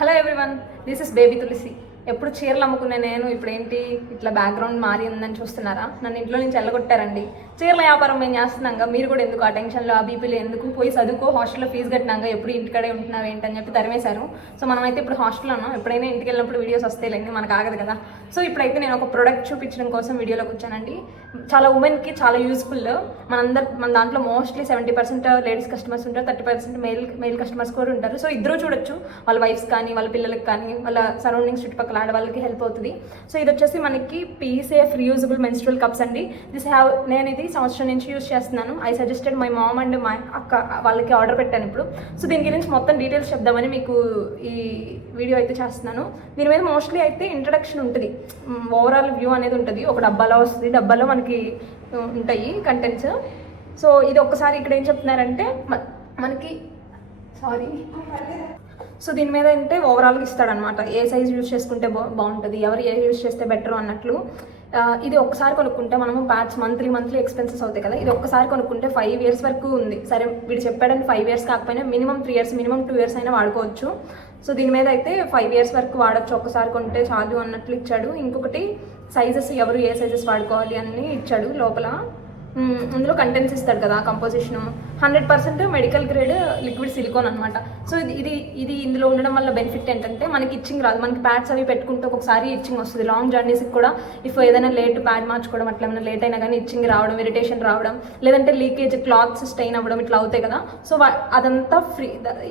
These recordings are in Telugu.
Hello everyone, this is baby Tulasi. ఎప్పుడు చీరలు అమ్ముకునే నేను ఇప్పుడు ఏంటి ఇట్లా బ్యాక్గ్రౌండ్ మారి ఉందని చూస్తున్నారా? నన్ను ఇంట్లో నుంచి వెళ్ళగొట్టారండి. చీరల వ్యాపారం మేము చేస్తున్నాగా, మీరు కూడా ఎందుకు ఆ టెన్షన్లో ఆ బీపీలో ఎందుకు పోయి చదువుకో, హాస్టల్లో ఫీజు కట్టినాక ఎప్పుడు ఇంటికడే ఉంటున్నావు ఏంటని చెప్పి తరిమేశారు. సో మనమైతే ఇప్పుడు హాస్టల్లో ఉన్నాం. ఎప్పుడైనా ఇంటికి వెళ్ళినప్పుడు వీడియోస్ వస్తేలేండి, మనకు ఆగదు కదా. సో ఇప్పుడైతే నేను ఒక ప్రోడక్ట్ చూపించడం కోసం వీడియోలోకి వచ్చానండి. చాలా ఉమెన్కి చాలా యూస్ఫుల్. మన దాంట్లో మోస్ట్లీ 70% లేడీస్ కస్టమర్స్ ఉంటారు, 30% మెయిల్ కస్టమర్స్ కూడా ఉంటారు. సో ఇద్దరు చూడొచ్చు, వాళ్ళ వైఫ్స్ కానీ వాళ్ళ పిల్లలకి కానీ వాళ్ళ సరౌండింగ్స్ చుట్టుపక్కల ఆడవాళ్ళకి హెల్ప్ అవుతుంది. సో ఇది వచ్చేసి మనకి పీసేఫ్ రీయూజబుల్ మెన్స్ట్రువల్ కప్స్ అండి. నేను ఇది సంవత్సరం నుంచి యూజ్ చేస్తున్నాను. I suggested my mom and my అక్క వాళ్ళకి ఆర్డర్ పెట్టాను ఇప్పుడు. సో దీని గురించి మొత్తం డీటెయిల్స్ చెప్దామని మీకు ఈ వీడియో అయితే చేస్తున్నాను. దీని మీద మోస్ట్లీ అయితే ఇంట్రడక్షన్ ఉంటుంది, ఓవరాల్ వ్యూ అనేది ఉంటుంది. ఒక డబ్బాలో వస్తుంది, డబ్బాలో మనకి ఉంటాయి కంటెంట్స్. సో ఇది ఒక్కసారి ఇక్కడ ఏం చెప్తున్నారంటే మనకి సో దీని మీద అంటే ఓవరాల్గా ఇస్తాడనమాట, ఏ సైజ్ యూజ్ చేసుకుంటే బాగుంటుంది, ఎవరు ఏ యూజ్ చేస్తే బెటర్ అన్నట్లు. ఇది ఒక్కసారి కొనుక్కుంటే మనము ప్యాడ్స్ మంత్లీ ఎక్స్పెన్సెస్ అవుతాయి కదా, ఇది ఒక్కసారి కొనుక్కుంటే 5 years వరకు ఉంది. సరే వీడు చెప్పాడని 5 years కాకపోయినా మినిమం 3 years, మినిమం 2 years అయినా వాడుకోవచ్చు. సో దీని మీద అయితే 5 years వరకు వాడచ్చు, ఒక్కసారి కొంటే చాలు అన్నట్లు ఇచ్చాడు. ఇంకొకటి సైజెస్, ఎవరు ఏ సైజెస్ వాడుకోవాలి అని ఇచ్చాడు లోపల. అందులో కంటెంట్స్ ఇస్తాడు కదా, composition 100% medical grade liquid silicon అనమాట. సో ఇది ఇందులో ఉండడం వల్ల బెనిఫిట్ ఏంటంటే మనకి ఇచ్చింగ్ రాదు. మనకి ప్యాడ్స్ అవి పెట్టుకుంటే ఒకసారి ఇచ్చింగ్ వస్తుంది. లాంగ్ జర్నీస్కి కూడా ఏదైనా లేట్ ప్యాడ్ మార్చుకోవడం అట్లా ఏమైనా లేట్ అయినా కానీ ఇచ్చింగ్ రావడం, ఇరిటేషన్ రావడం, లేదంటే లీకేజ్, క్లాత్స్ స్టెయిన్ అవ్వడం ఇట్లా అవుతాయి కదా. సో అదంతా ఫ్రీ.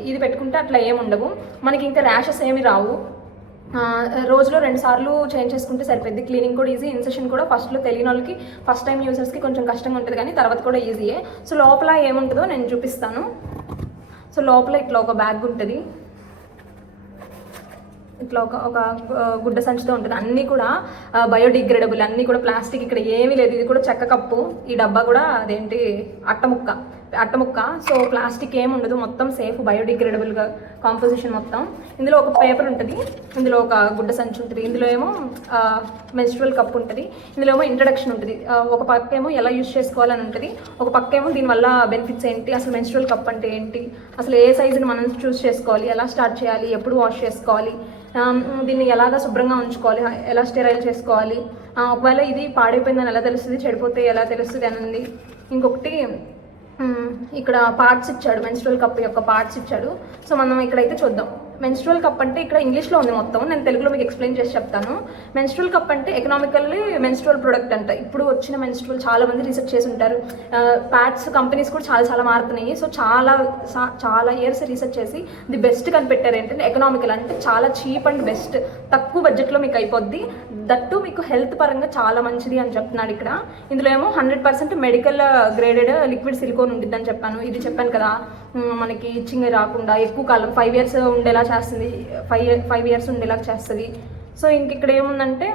ఇది పెట్టుకుంటే అట్లా ఏమి ఉండవు మనకి. ఇంకా ర్యాషెస్ ఏమి రావు. రోజులో 2 సార్లు చేంజ్ చేసుకుంటే సరిపోద్ది. క్లీనింగ్ కూడా ఈజీ, ఇన్సెషన్ కూడా ఫస్ట్లో తెలియని వాళ్ళకి, ఫస్ట్ టైం యూజర్స్కి కొంచెం కష్టంగా ఉంటుంది, కానీ తర్వాత కూడా ఈజీయే. సో లోపల ఏముంటుందో నేను చూపిస్తాను. సో లోపల ఇట్లా ఒక బ్యాగ్ ఉంటుంది, ఇట్లా ఒక గుడ్డ సంచితో ఉంటుంది. అన్నీ కూడా బయోడిగ్రేడబుల్, అన్నీ కూడా ప్లాస్టిక్, ఇక్కడ ఏమీ లేదు. ఇది కూడా చెక్క కప్పు, ఈ డబ్బా కూడా అదేంటి అట్టముక్క. సో ప్లాస్టిక్ ఏమి ఉండదు, మొత్తం సేఫ్, బయోడిగ్రేడబుల్గా కాంపోజిషన్ మొత్తం. ఇందులో ఒక పేపర్ ఉంటుంది, ఇందులో ఒక గుడ్డ సంచి ఉంటుంది, ఇందులో ఏమో మెన్స్ట్రువల్ కప్ ఉంటుంది, ఇందులో ఏమో ఇంట్రడక్షన్ ఉంటుంది. ఒక పక్క ఏమో ఎలా యూజ్ చేసుకోవాలని ఉంటుంది, ఒక పక్క ఏమో దీనివల్ల బెనిఫిట్స్ ఏంటి, అసలు మెన్స్ట్రువల్ కప్ అంటే ఏంటి, అసలు ఏ సైజుని మనం చూస్ చేసుకోవాలి, ఎలా స్టార్ట్ చేయాలి, ఎప్పుడు వాష్ చేసుకోవాలి, దీన్ని ఎలాగా శుభ్రంగా ఉంచుకోవాలి, ఎలా స్టెరైల్ చేసుకోవాలి, ఒకవేళ ఇది పాడైపోయిందని ఎలా తెలుస్తుంది, చెడిపోతే ఎలా తెలుస్తుంది అని ఉంది. ఇంకొకటి ఇక్కడ పార్ట్స్ ఇచ్చాడు, మెన్స్ట్రువల్ కప్ యొక్క పార్ట్స్ ఇచ్చాడు. సో మనం ఇక్కడైతే చూద్దాం. మెన్స్ట్రువల్ కప్ అంటే ఇక్కడ ఇంగ్లీష్లో ఉంది మొత్తం, నేను తెలుగులో మీకు ఎక్స్ప్లెయిన్ చేసి చెప్తాను. మెన్స్ట్రువల్ కప్ అంటే ఎకనామికల్లీ మెన్స్ట్రువల్ ప్రొడక్ట్ అంట. ఇప్పుడు వచ్చిన మెన్స్ట్రువల్ చాలా మంది రీసెర్చ్ చేసి ఉంటారు. ప్యాడ్స్ కంపెనీస్ కూడా చాలా మారుతున్నాయి. సో చాలా ఇయర్స్ రీసెర్చ్ చేసి ది బెస్ట్ కనిపెట్టారు ఏంటంటే ఎకనామికల్, అంటే చాలా చీప్ అండ్ బెస్ట్, తక్కువ బడ్జెట్లో మీకు అయిపోద్ది, దట్టు మీకు హెల్త్ పరంగా చాలా మంచిది అని చెప్తున్నాడు ఇక్కడ. ఇందులో ఏమో 100% మెడికల్ గ్రేడెడ్ లిక్విడ్ సిలికాన్ ఉంటుందని చెప్పాను. ఇది చెప్పాను కదా, మనకి ఇచ్చింగ్ రాకుండా ఎక్కువ కాలం 5 years ఉండేలా చేస్తుంది, 5 years ఉండేలా చేస్తుంది. సో ఇక్కడ ఏముందంటే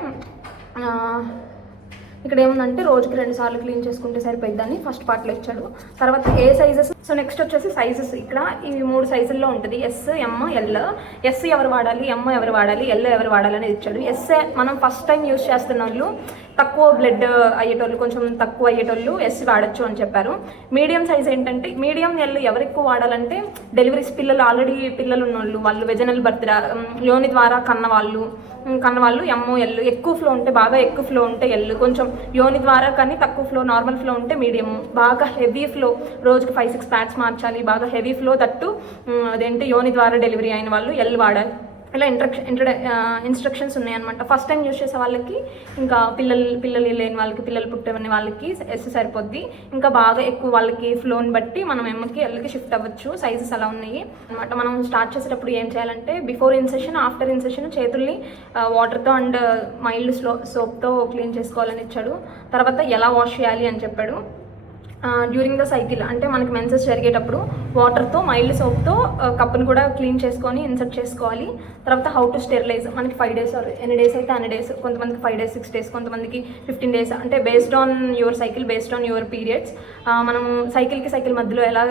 రోజుకి 2 సార్లు క్లీన్ చేసుకుంటే సరిపోయిద్దని ఫస్ట్ పార్ట్లో ఇచ్చాడు. తర్వాత ఏ సైజెస్, సో నెక్స్ట్ వచ్చేసి సైజెస్. ఇక్కడ ఇవి 3 సైజుల్లో ఉంటుంది, ఎస్, ఎమ్, ఎల్. ఎస్ ఎవరు వాడాలి, ఎమ్ ఎవరు వాడాలి, ఎల్ ఎవరు వాడాలి అనేది ఇచ్చాడు. ఎస్ మనం ఫస్ట్ టైం యూజ్ చేస్తున్న వాళ్ళు, తక్కువ బ్లడ్ అయ్యేటోళ్ళు, కొంచెం తక్కువ అయ్యేటోళ్ళు ఎస్ వాడచ్చు అని చెప్పారు. మీడియం సైజ్ ఏంటంటే, మీడియం ఎల్ ఎవరు ఎక్కువ వాడాలంటే డెలివరీస్, పిల్లలు ఆల్రెడీ పిల్లలు ఉన్నోళ్ళు, వాళ్ళు వెజనల్ బర్త్ యోని ద్వారా కన్నవాళ్ళు ఎమ్, ఎల్. ఎక్కువ ఫ్లో ఉంటే, బాగా ఎక్కువ ఫ్లో ఉంటే ఎల్, కొంచెం యోని ద్వారా కానీ తక్కువ ఫ్లో, నార్మల్ ఫ్లో ఉంటే మీడియం, బాగా హెవీ ఫ్లో, రోజుకి 5-6 ప్యాడ్స్ మార్చాలి, బాగా హెవీ ఫ్లో తట్టు అదేంటి యోని ద్వారా డెలివరీ అయిన వాళ్ళు ఎల్ వాడాలి. ఇలా ఇన్స్ట్రక్షన్స్ ఉన్నాయన్నమాట. ఫస్ట్ టైం యూజ్ చేసే వాళ్ళకి, ఇంకా పిల్లలు లేని వాళ్ళకి, పిల్లలు పుట్టిన వాళ్ళకి ఎస్ సరిపోద్ది. ఇంకా బాగా ఎక్కువ వాళ్ళకి ఫ్లోని బట్టి మనం ఎమ్కి ఎల్కి షిఫ్ట్ అవ్వచ్చు. సైజెస్ అలా ఉన్నాయి అనమాట. మనం స్టార్ట్ చేసేటప్పుడు ఏం చేయాలంటే బిఫోర్ ఇన్సెషన్, ఆఫ్టర్ ఇన్సెషన్ చేతుల్ని వాటర్తో అండ్ మైల్డ్ సోప్తో క్లీన్ చేసుకోవాలని ఇచ్చాడు. తర్వాత ఎలా వాష్ చేయాలి అని చెప్పాడు. డ్యూరింగ్ ద సైకిల్, అంటే మనకి మెన్సెస్ జరిగేటప్పుడు వాటర్తో మైల్డ్ సోప్తో కప్పును కూడా క్లీన్ చేసుకొని ఇన్సర్ట్ చేసుకోవాలి. తర్వాత హౌ టు స్టెరిలైజ్, మనకి 5 days ఎన్ని డేస్ అయితే అన్ని డేస్, కొంతమందికి 5 days 6 days, కొంతమందికి 15 days, అంటే based on your cycle, based on your periods. మనం సైకిల్ మధ్యలో ఎలా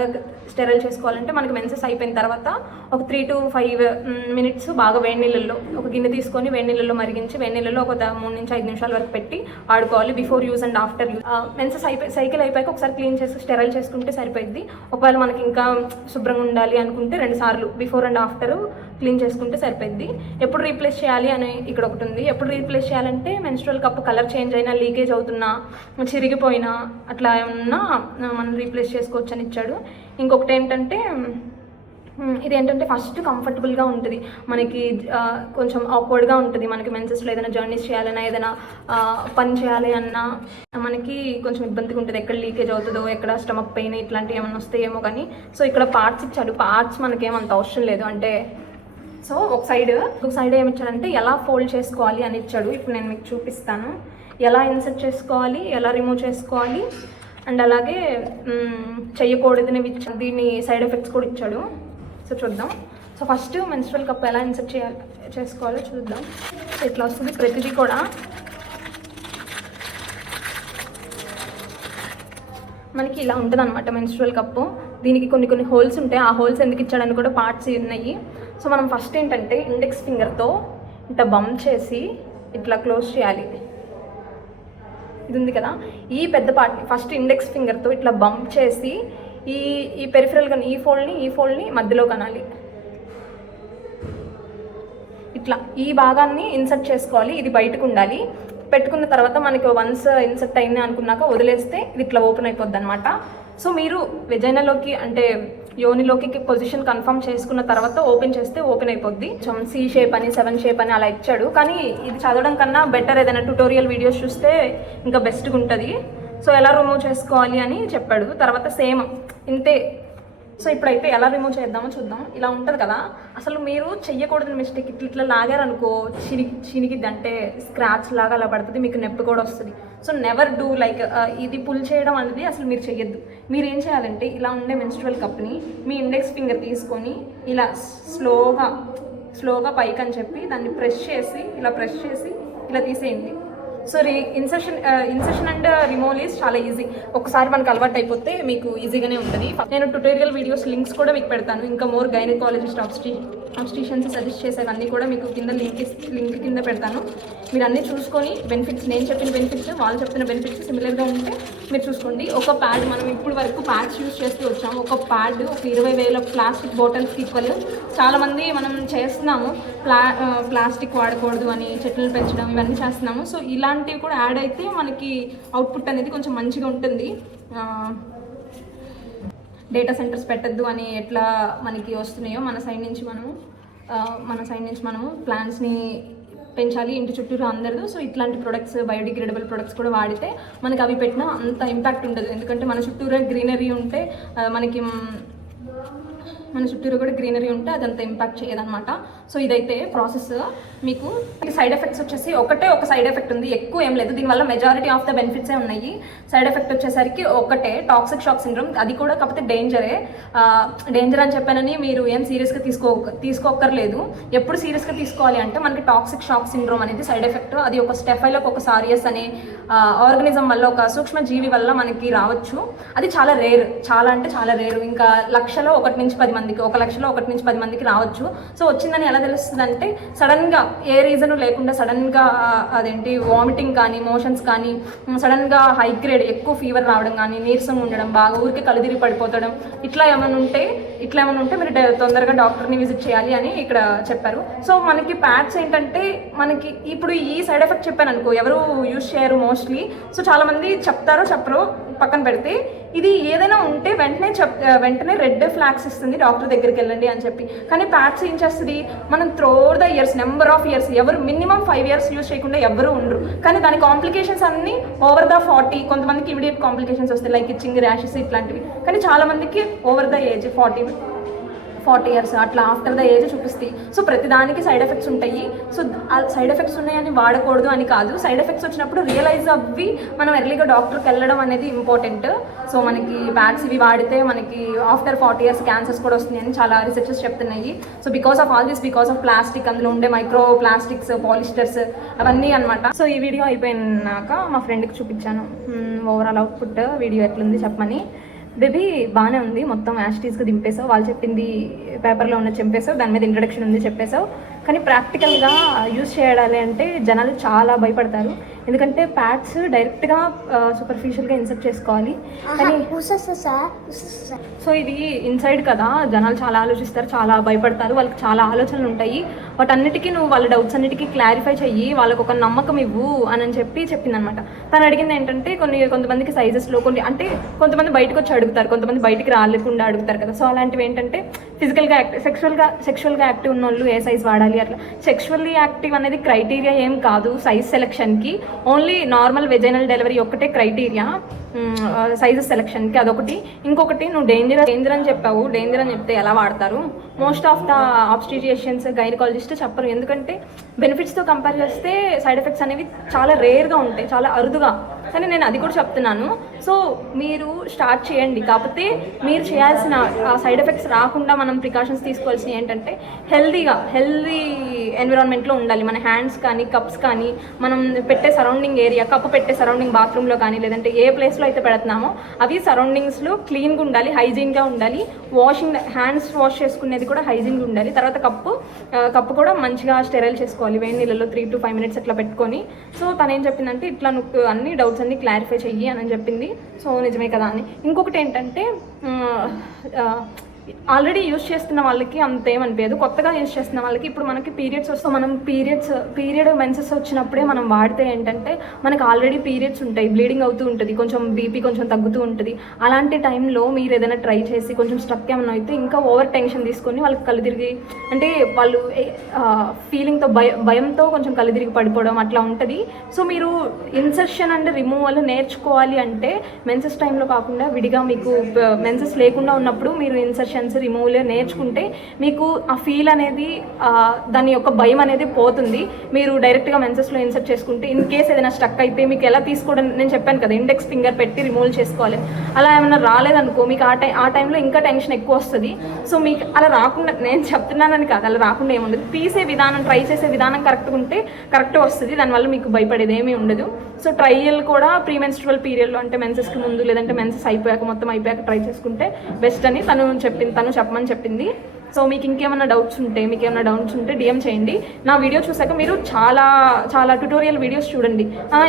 స్టెరైల్ చేసుకోవాలంటే, మనకి మెన్సెస్ అయిపోయిన తర్వాత ఒక 3 to 5 minutes బాగా వేడి నీళ్ళల్లో ఒక గిన్నె తీసుకొని వేడి నీళ్ళలో మరిగించి, వేడి నీళ్ళలో ఒక 3 నుంచి 5 నిమిషాల వరకు పెట్టి ఆడుకోవాలి, before use and after use. Menses cycle అయిపోయాక ఒకసారి క్లీన్ చేసి స్టెరైల్ చేసుకుంటే సరిపోద్ది. ఒకవేళ మనకి ఇంకా శుభ్రంగా ఉండాలి అనుకుంటే 2 సార్లు బిఫోర్ అండ్ ఆఫ్టర్ క్లీన్ చేసుకుంటే సరిపోద్ది. ఎప్పుడు రీప్లేస్ చేయాలి అని ఇక్కడ ఒకటి ఉంది. ఎప్పుడు రీప్లేస్ చేయాలంటే మెన్స్ట్రువల్ కప్ కలర్ చేంజ్ అయినా, లీకేజ్ అవుతున్నా, చిరిగిపోయినా అట్లా ఏమన్నా మనం రీప్లేస్ చేసుకోవచ్చు అని ఇచ్చాడు. ఇంకొకటి ఏంటంటే ఇదేంటంటే ఫస్ట్ కంఫర్టబుల్గా ఉంటుంది మనకి, కొంచెం ఆక్వర్డ్గా ఉంటుంది మనకి మెన్సెస్లో ఏదైనా జర్నీస్ చేయాలన్నా, ఏదైనా పని చేయాలి అన్నా మనకి కొంచెం ఇబ్బందిగా ఉంటుంది. ఎక్కడ లీకేజ్ అవుతుందో, ఎక్కడ స్టమక్ పెయిన్ ఇట్లాంటివి ఏమైనా వస్తాయేమో కానీ. సో ఇక్కడ పార్ట్స్ ఇచ్చాడు. పార్ట్స్ మనకేమంత అవసరం లేదు. అంటే సో ఒక సైడ్ ఏమి ఇచ్చాడంటే ఎలా ఫోల్డ్ చేసుకోవాలి అని ఇచ్చాడు. ఇప్పుడు నేను మీకు చూపిస్తాను ఎలా ఇన్సర్ట్ చేసుకోవాలి, ఎలా రిమూవ్ చేసుకోవాలి, అండ్ అలాగే చెయ్యకూడదని దీని సైడ్ ఎఫెక్ట్స్ కూడా ఇచ్చాడు. సో చూద్దాం. సో ఫస్ట్ మెన్స్ట్రువల్ కప్ ఎలా ఇన్సర్ట్ చేసుకోవాలో చూద్దాం. ఇట్లా వస్తుంది ప్రతిదీ కూడా. మనకి ఇలా ఉంటుంది అనమాట మెన్స్ట్రువల్ కప్పు. దీనికి కొన్ని హోల్స్ ఉంటాయి. ఆ హోల్స్ ఎందుకు ఇచ్చాడని కూడా పార్ట్స్ ఉన్నాయి. సో మనం ఫస్ట్ ఏంటంటే ఇండెక్స్ ఫింగర్తో ఇట్లా బంప్ చేసి ఇట్లా క్లోజ్ చేయాలి. ఇది ఉంది కదా, ఈ పెద్ద పార్ట్ ఫస్ట్ ఇండెక్స్ ఫింగర్తో ఇట్లా బంప్ చేసి ఈ పెరిఫరల్ కానీ ఈ ఫోల్డ్ని మధ్యలో కనాలి. ఇట్లా ఈ భాగాన్ని ఇన్సర్ట్ చేసుకోవాలి. ఇది బయటకు ఉండాలి. పెట్టుకున్న తర్వాత మనకి వన్స్ ఇన్సర్ట్ అయింది అనుకున్నాక వదిలేస్తే ఇది ఇట్లా ఓపెన్ అయిపోద్ది అనమాట. సో మీరు వెజైనాలోకి అంటే యోనిలోకి పొజిషన్ కన్ఫర్మ్ చేసుకున్న తర్వాత ఓపెన్ చేస్తే ఓపెన్ అయిపోద్ది. C షేప్ అని 7 షేప్ అని అలా ఇచ్చాడు. కానీ ఇది చదవడం కన్నా బెటర్ ఏదైనా ట్యుటోరియల్ వీడియోస్ చూస్తే ఇంకా బెస్ట్గా ఉంటుంది. సో ఎలా రిమూవ్ చేసుకోవాలి అని చెప్పాడు. తర్వాత సేమ్ ఇంతే. సో ఇప్పుడైతే ఎలా రిమూవ్ చేద్దామో చూద్దాం. ఇలా ఉంటుంది కదా, అసలు మీరు చెయ్యకూడదు మిస్టేక్. ఇట్లా లాగారనుకో చినిగిద్ది, అంటే స్క్రాచ్ లాగా అలా పడుతుంది, మీకు నొప్పి కూడా వస్తుంది. సో నెవర్ డూ లైక్ ఇది పుల్ చేయడం అనేది అసలు మీరు చెయ్యొద్దు. మీరు ఏం చేయాలంటే ఇలా ఉండే మెన్స్ట్రువల్ కప్ని మీ ఇండెక్స్ ఫింగర్ తీసుకొని ఇలా స్లోగా పైకి అని చెప్పి దాన్ని ప్రెస్ చేసి ఇలా తీసేయండి. So insertion and removal is చాలా ఈజీ. ఒకసారి మనకు అలవాటు అయిపోతే మీకు ఈజీగానే ఉంటుంది. నేను ట్యుటోరియల్ వీడియోస్ లింక్స్ కూడా మీకు పెడతాను. ఇంకా మోర్ గైనకాలజిస్ట్ ఆబ్స్టిషియన్స్ సజెస్ట్ చేసేవన్నీ కూడా మీకు కింద లింక్ కింద పెడతాను. మీరు అన్నీ చూసుకొని బెనిఫిట్స్, నేను చెప్పిన బెనిఫిట్స్, వాళ్ళు చెప్పిన బెనిఫిట్స్ సిమిలర్గా ఉంటే మీరు చూసుకోండి. ఒక ప్యాడ్ మనం ఇప్పుడు వరకు ప్యాడ్స్ యూజ్ చేస్తూ వచ్చాము. ఒక ప్యాడ్ ఒక 20,000 ప్లాస్టిక్ బాటిల్స్కి ఈక్వల్. చాలామంది మనం చేస్తున్నాము ప్లాస్టిక్ వాడకూడదు అని, చెట్లను పెంచడం ఇవన్నీ చేస్తున్నాము. సో ఇలాంటివి కూడా యాడ్ అయితే మనకి అవుట్పుట్ అనేది కొంచెం మంచిగా ఉంటుంది. డేటా సెంటర్స్ పెట్టద్దు అని ఎట్లా మనకి వస్తున్నాయో మన సైడ్ నుంచి మనము ప్లాంట్స్ని పెంచాలి ఇంటి చుట్టూరు అందరూ. సో ఇట్లాంటి ప్రొడక్ట్స్, బయోడిగ్రేడబుల్ ప్రొడక్ట్స్ కూడా వాడితే మనకి అవి పెట్టినా అంత ఇంపాక్ట్ ఉండదు. ఎందుకంటే మన చుట్టూరు గ్రీనరీ ఉంటే మన చుట్టూరు కూడా గ్రీనరీ ఉంటే అదంత ఇంపాక్ట్ చేయదనమాట. సో ఇదైతే ప్రాసెస్. మీకు సైడ్ ఎఫెక్ట్స్ వచ్చేసి ఒక సైడ్ ఎఫెక్ట్ ఉంది, ఎక్కువ ఏం లేదు. దీనివల్ల మెజారిటీ ఆఫ్ ద బెనిఫిట్సే ఉన్నాయి. సైడ్ ఎఫెక్ట్ వచ్చేసరికి ఒకటే టాక్సిక్ షాక్ సిండ్రోమ్. అది కూడా కాకపోతే డేంజర్ అని చెప్పానని మీరు ఏం సీరియస్గా తీసుకోక్కర్లేదు. ఎప్పుడు సీరియస్గా తీసుకోవాలి అంటే మనకి టాక్సిక్ షాక్ సిండ్రోమ్ అనేది సైడ్ ఎఫెక్ట్. అది ఒక స్టెఫైలోకోకస్ ఆరియస్ అనే ఆర్గనిజం వల్ల, ఒక సూక్ష్మ జీవి వల్ల మనకి రావచ్చు. అది చాలా రేర్, చాలా అంటే చాలా రేరు. ఇంకా 1,00,000లో 1 నుంచి 10 మందికి, 1,00,000లో 1 నుంచి 10 మందికి రావచ్చు. సో వచ్చిందని ఎలా తెలుస్తుంది అంటే సడన్గా ఏ రీజను లేకుండా సడన్గా అదేంటి వామిటింగ్ కానీ, మోషన్స్ కానీ, సడన్గా హై గ్రేడ్ ఎక్కువ ఫీవర్ రావడం కానీ, నీరసం ఉండడం, బాగా ఊరికి కలుదిరి పడిపోతడం, ఇట్లా ఏమైనా ఉంటే మీరు తొందరగా డాక్టర్ని విజిట్ చేయాలి అని ఇక్కడ చెప్పారు. సో మనకి ప్యాడ్స్ ఏంటంటే మనకి ఇప్పుడు ఈ సైడ్ ఎఫెక్ట్ చెప్పాను అనుకో, ఎవరు యూజ్ చేయరు మోస్ట్లీ. సో చాలామంది చెప్తారో చెప్పరో పక్కన పెడితే, ఇది ఏదైనా ఉంటే వెంటనే రెడ్ ఫ్లాగ్స్ ఇస్తుంది, డాక్టర్ దగ్గరికి వెళ్ళండి అని చెప్పి. కానీ ప్యాడ్స్ ఏం చేస్తుంది, మనం throughout the years, number of years, ఎవరు మినిమం 5 years యూజ్ చేయకుండా ఎవరు ఉండరు. కానీ దాని కాంప్లికేషన్స్ అన్నీ ఓవర్ ద 40. కొంతమందికి ఇమీడియట్ కాంప్లికేషన్స్ వస్తాయి, లైక్ ఇచ్చింగ్, ర్యాషెస్ ఇట్లాంటివి. కానీ చాలామందికి ఓవర్ ద ఏజ్ 40 years అట్లా ఆఫ్టర్ ద ఏజ్ చూపిస్తాయి. సో ప్రతిదానికి సైడ్ ఎఫెక్ట్స్ ఉంటాయి. సో ఆ సైడ్ ఎఫెక్ట్స్ ఉన్నాయని వాడకూడదు అని కాదు. సైడ్ ఎఫెక్ట్స్ వచ్చినప్పుడు రియలైజ్ అవ్వి మనం ఎర్లీగా డాక్టర్కి వెళ్ళడం అనేది ఇంపార్టెంట్. సో మనకి ప్యాడ్స్ ఇవి వాడితే మనకి ఆఫ్టర్ 40 years క్యాన్సర్స్ కూడా వస్తున్నాయని చాలా రీసెర్చెస్ చెప్తున్నాయి. సో బికాస్ ఆఫ్ ప్లాస్టిక్, అందులో ఉండే మైక్రో ప్లాస్టిక్స్, పాలిస్టర్స్ అవన్నీ అనమాట. సో ఈ వీడియో అయిపోయినాక మా ఫ్రెండ్కి చూపించాను ఓవరాల్ అవుట్పుట్ వీడియో ఎట్లుంది చెప్పమని. బేబీ బాగానే ఉంది, మొత్తం యాస్టీస్గా దింపేసావు, వాళ్ళు చెప్పింది పేపర్లో ఉన్న చెప్పేసావు, దాని మీద ఇంట్రడక్షన్ ఉంది చెప్పేసావు. కానీ ప్రాక్టికల్గా యూజ్ చేయాలి అంటే జనాలు చాలా భయపడతారు. ఎందుకంటే ప్యాడ్స్ డైరెక్ట్గా సూపర్ఫిషియల్గా ఇన్సర్ట్ చేసుకోవాలి కానీ సో ఇది ఇన్సైడ్ కదా, జనాలు చాలా ఆలోచిస్తారు, చాలా భయపడతారు, వాళ్ళకి చాలా ఆలోచనలు ఉంటాయి. వాటన్నిటికీ నువ్వు వాళ్ళ డౌట్స్ అన్నిటికీ క్లారిఫై చెయ్యి, వాళ్ళకు ఒక నమ్మకం ఇవ్వు అని చెప్పింది అనమాట. తను అడిగింది ఏంటంటే కొంతమందికి సైజెస్లో కొన్ని అంటే కొంతమంది బయటకు వచ్చి అడుగుతారు, కొంతమంది బయటికి రాలేకుండా అడుగుతారు కదా. సో అలాంటివి ఏంటంటే ఫిజికల్గా సెక్షువల్గా యాక్టివ్ ఉన్న వాళ్ళు ఏ సైజ్ వాడాలి అట్లా. సెక్షువల్లీ యాక్టివ్ అనేది క్రైటీరియా ఏం కాదు సైజ్ సెలెక్షన్కి, ఓన్లీ నార్మల్ వెజైనల్ డెలివరీ ఒక్కటే క్రైటీరియా సైజెస్ సెలెక్షన్కి, అదొకటి. ఇంకొకటి నువ్వు డేంజర్ అని చెప్పావు, డేంజర్ అని చెప్తే ఎలా వాడతారు? మోస్ట్ ఆఫ్ ద ఆబ్స్టిషియన్స్ గైనకాలజిస్ట్ చెప్పరు, ఎందుకంటే బెనిఫిట్స్తో కంపేర్ చేస్తే సైడ్ ఎఫెక్ట్స్ అనేవి చాలా రేర్గా ఉంటాయి, చాలా అరుదుగా. కానీ నేను అది కూడా చెప్తున్నాను. సో మీరు స్టార్ట్ చేయండి, కాకపోతే మీరు చేయాల్సిన సైడ్ ఎఫెక్ట్స్ రాకుండా మనం ప్రికాషన్స్ తీసుకోవాల్సినవి ఏంటంటే హెల్దీ ఎన్విరాన్మెంట్లో ఉండాలి. మన హ్యాండ్స్ కానీ కప్స్ కానీ మనం పెట్టే సరౌండింగ్ ఏరియా, కప్పు పెట్టే సరౌండింగ్ బాత్రూంలో కానీ లేదంటే ఏ ప్లేస్లో అయితే పెడుతున్నామో అవి సరౌండింగ్స్లో క్లీన్గా ఉండాలి, హైజీన్గా ఉండాలి. హ్యాండ్స్ వాష్ చేసుకునేది కూడా హైజీన్గా ఉండాలి. తర్వాత కప్పు కూడా మంచిగా స్టెరైల్ చేసుకోవాలి, వేడి నీళ్ళలో 3 to 5 minutes అట్లా పెట్టుకొని. సో తను ఏం చెప్పిందంటే ఇట్లా నువ్వు అన్ని డౌట్స్ అన్ని క్లారిఫై చెయ్యి అని చెప్పింది. సో నిజమే కదా అని. ఇంకొకటి ఏంటంటే ఆల్రెడీ యూజ్ చేస్తున్న వాళ్ళకి అంతేమనిపించదు, కొత్తగా యూజ్ చేస్తున్న వాళ్ళకి ఇప్పుడు మనకి పీరియడ్స్ వస్తే మనం పీరియడ్ మెన్సెస్ వచ్చినప్పుడే మనం వాడితే ఏంటంటే మనకు ఆల్రెడీ పీరియడ్స్ ఉంటాయి, బ్లీడింగ్ అవుతూ ఉంటుంది, కొంచెం బీపీ కొంచెం తగ్గుతూ ఉంటుంది. అలాంటి టైంలో మీరు ఏదైనా ట్రై చేసి కొంచెం స్ట్రక్ ఏమైనా అయితే ఇంకా ఓవర్ టెన్షన్ తీసుకొని వాళ్ళకి కళ్ళు తిరిగి అంటే వాళ్ళు ఫీలింగ్తో భయంతో కొంచెం కళ్ళు తిరిగి పడిపోవడం అట్లా ఉంటుంది. సో మీరు ఇన్సర్షన్ అండ్ రిమూవల్ నేర్చుకోవాలి అంటే మెన్సెస్ టైంలో కాకుండా విడిగా మీకు మెన్సెస్ లేకుండా ఉన్నప్పుడు మీరు ఇన్సర్షన్ రిమూవల్ నేర్చుకుంటే మీకు ఆ ఫీల్ అనేది దాని యొక్క భయం అనేది పోతుంది. మీరు డైరెక్ట్గా మెన్సెస్లో ఇన్సర్ట్ చేసుకుంటే ఇన్ కేస్ ఏదైనా స్టక్ అయితే మీకు ఎలా తీసుకోవడం నేను చెప్పాను కదా, ఇండెక్స్ ఫింగర్ పెట్టి రిమూవ్ చేసుకోవాలి. అలా ఏమైనా రాలేదనుకో మీకు ఆ టైంలో ఇంకా టెన్షన్ ఎక్కువ వస్తుంది. సో మీకు అలా రాకుండా నేను చెప్తున్నానని కాదు, అలా రాకుండా ఏముండదు. తీసే విధానం ట్రై చేసే విధానం కరెక్ట్గా ఉంటే కరెక్ట్గా వస్తుంది, దానివల్ల మీకు భయపడేది ఏమీ ఉండదు. సో ట్రయల్ కూడా ప్రీమెన్స్ట్రువల్ పీరియడ్లో అంటే మెన్సెస్కి ముందు లేదంటే మెన్సెస్ మొత్తం అయిపోయాక ట్రై చేసుకుంటే బెస్ట్ అని తను చెప్పమని చెప్పింది. సో మీకు ఇంకేమైనా డౌట్స్ ఉంటే డిఎం చేయండి. నా వీడియో చూసాక మీరు చాలా చాలా ట్యుటోరియల్ వీడియోస్ చూడండి.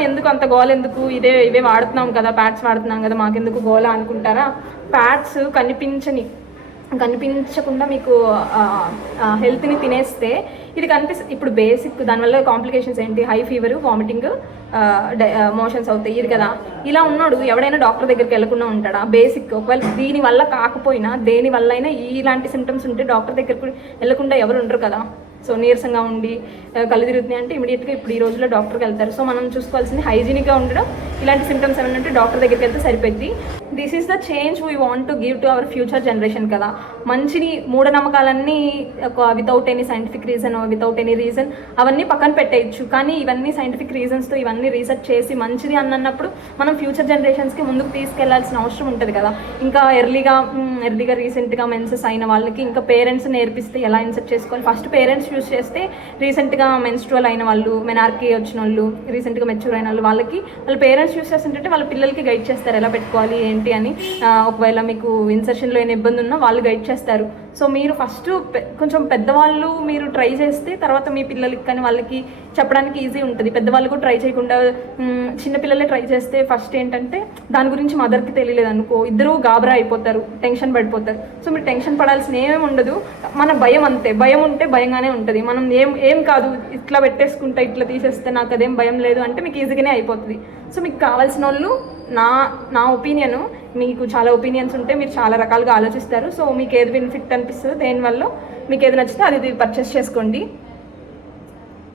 ఎందుకు అంత గోల, ఎందుకు ఇవే వాడుతున్నాం కదా, ప్యాడ్స్ వాడుతున్నాం కదా, మాకెందుకు గోల అనుకుంటారా? ప్యాడ్స్ కనిపించకుండా మీకు హెల్త్ని తినేస్తే ఇది ఇప్పుడు బేసిక్ దానివల్ల కాంప్లికేషన్స్ ఏంటి? హై ఫీవర్, వామిటింగ్, మోషన్స్ అవుతాయి. ఇది కదా, ఇలా ఉన్నాడు ఎవడైనా డాక్టర్ దగ్గరికి వెళ్ళకుండా ఉంటాడా? బేసిక్. ఒకవేళ దీనివల్ల కాకపోయినా దేనివల్ల అయినా ఇలాంటి సిమ్టమ్స్ ఉంటే డాక్టర్ దగ్గరికి వెళ్ళకుండా ఎవరు ఉండరు కదా. సో నీరసంగా ఉండి కళ్ళు తిరుగుతున్నాయి అంటే ఇమీడియట్గా ఇప్పుడు ఈ రోజుల్లో డాక్టర్కి వెళ్తారు. సో మనం చూసుకోవాల్సింది హైజీనిక్గా ఉండడం. ఇలాంటి సిమ్టమ్స్ ఏమైనా ఉంటే డాక్టర్ దగ్గరికి వెళ్తే సరిపోద్ది. This is the change we want to give to our future generation కదా. మంచిని మూఢనమ్మకాలన్నీ without any scientific reason, without any reason అవన్నీ పక్కన పెట్టేయచ్చు. కానీ ఇవన్నీ సైంటిఫిక్ రీజన్స్తో ఇవన్నీ రీసెర్చ్ చేసి మంచిది అన్నప్పుడు మనం ఫ్యూచర్ జనరేషన్స్కి ముందుకు తీసుకెళ్లాల్సిన అవసరం ఉంటుంది కదా. ఇంకా ఎర్లీగా రీసెంట్గా మెన్సెస్ అయిన వాళ్ళకి ఇంకా పేరెంట్స్ నేర్పిస్తే ఎలా ఇన్సెర్ట్ చేసుకోవాలి. ఫస్ట్ పేరెంట్స్ యూస్ చేస్తే రీసెంట్గా మెన్స్ట్రువల్ అయిన వాళ్ళు, మెనార్కీ వచ్చిన వాళ్ళు, రీసెంట్గా మెచ్యూర్ అయిన వాళ్ళ పేరెంట్స్ యూస్ చేస్తుంటే వాళ్ళ పిల్లలకి గైడ్ చేస్తారు ఎలా పెట్టుకోవాలి ఏంటి అని. ఒకవేళ మీకు ఇన్సర్షన్లో ఏమైనా ఇబ్బంది ఉన్నా వాళ్ళు గైడ్ చేస్తారు. సో మీరు ఫస్ట్ కొంచెం పెద్దవాళ్ళు మీరు ట్రై చేస్తే తర్వాత మీ పిల్లలకి కానీ వాళ్ళకి చెప్పడానికి ఈజీ ఉంటుంది. పెద్దవాళ్ళు కూడా ట్రై చేయకుండా చిన్నపిల్లలే ట్రై చేస్తే ఫస్ట్ ఏంటంటే దాని గురించి మదర్కి తెలియలేదు అనుకో, ఇద్దరు గాబరా అయిపోతారు, టెన్షన్ పడిపోతారు. సో మీరు టెన్షన్ పడాల్సిన ఏమేమి ఉండదు. మన భయం అంతే, భయం ఉంటే భయంగానే ఉంటుంది. మనం ఏం కాదు ఇట్లా పెట్టేసుకుంటా ఇట్లా తీసేస్తే నాకు అదేం భయం లేదు అంటే మీకు ఈజీగానే అయిపోతుంది. సో మీకు కావాల్సిన వాళ్ళు నా ఒపీనియను, మీకు చాలా ఒపీనియన్స్ ఉంటే మీరు చాలా రకాలుగా ఆలోచిస్తారు. సో మీకు ఏది బెనిఫిట్ అనిపిస్తుందో దేనివల్ల మీకు ఏది నచ్చితే అది పర్చేస్ చేసుకోండి.